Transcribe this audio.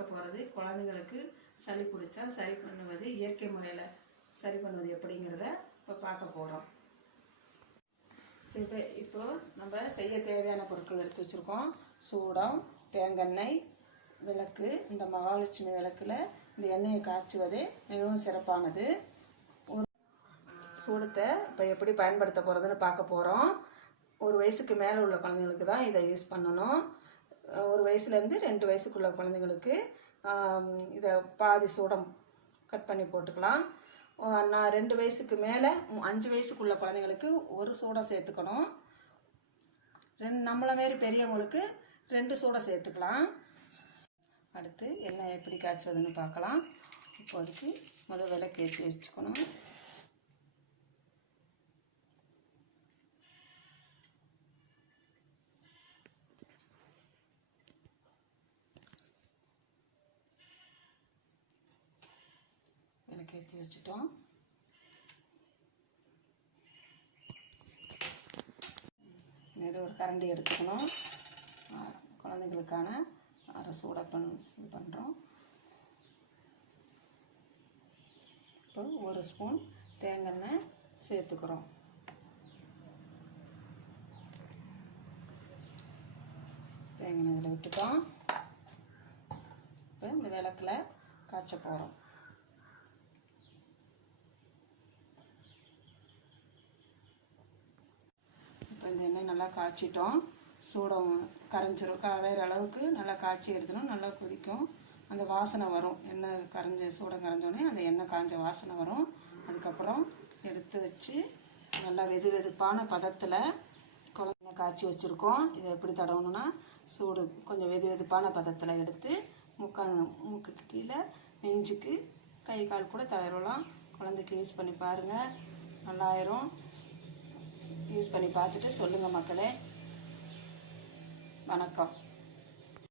பார்க்க போகிறது குழந்தைங்களுக்கு சளி பிடிச்சா சரி பண்ணுவது, இயற்கை முறையில் சரி பண்ணுவது எப்படிங்கிறத இப்போ பார்க்க போகிறோம். சரி, இப்போ நம்ம செய்ய தேவையான பொருட்கள் எடுத்து வச்சுருக்கோம். சூடம், தேங்காய், விளக்கு. இந்த மகாலட்சுமி விளக்கில் இந்த எண்ணெயை காய்ச்சுவது மிகவும் சிறப்பானது. ஒரு சூடத்தை இப்போ எப்படி பயன்படுத்த போகிறதுன்னு பார்க்க போகிறோம். 1 வயசுக்கு மேலே உள்ள குழந்தைங்களுக்கு தான் இதை யூஸ் பண்ணணும். 1 வயசுலேருந்து 2 வயசுக்குள்ள குழந்தைங்களுக்கு இதை பாதி சூடம் கட் பண்ணி போட்டுக்கலாம். நான் 2 வயசுக்கு மேலே 5 வயசுக்குள்ள குழந்தைங்களுக்கு 1 சூடம் சேர்த்துக்கணும். நம்மளை மாரி பெரியவங்களுக்கு 2 சூடம் சேர்த்துக்கலாம். அடுத்து எண்ணெய் எப்படி காய்ச்சுவதுன்னு பார்க்கலாம். இப்போதைக்கு முதல் விளக்கு ஏற்றி வச்சுக்கணும். விளக்கு ஏற்றி வச்சுட்டோம். மேலே ஒரு கரண்டி எடுத்துக்கணும். குழந்தைங்களுக்கான அரை சூட இது பண்ணுறோம். இப்போ 1 ஸ்பூன் தேங்காய் எண்ணெய் சேர்த்துக்கிறோம். தேங்காய் எண்ணெய் இதில் விட்டுட்டோம். இப்போ இந்த விளக்கில் காய்ச்ச போகிறோம். இப்போ இந்த எண்ணெய் நல்லா காய்ச்சிட்டோம். சூடம் கரையிற அளவுக்கு நல்லா காய்ச்சி எடுத்துடும். நல்லா கொதிக்கும். அந்த வாசனை வரும். எண்ணெய் சூடம் கரைஞ்சோடனே அந்த எண்ணெய் காய்ஞ்ச வாசனை வரும். அதுக்கப்புறம் எடுத்து வச்சு நல்லா வெதுப்பான பதத்தில் குழந்தைங்க காய்ச்சி வச்சுருக்கோம். இதை எப்படி தடவணும்னா, சூடு கொஞ்சம் வெதுப்பான பதத்தில் எடுத்து மூக்குக்கு கீழே, நெஞ்சுக்கு, கை கால் கூட தடவலாம். குழந்தைக்கு யூஸ் பண்ணி பாருங்கள், நல்லாயிரும். யூஸ் பண்ணி பார்த்துட்டு சொல்லுங்கள் மக்களே. வணக்கம்.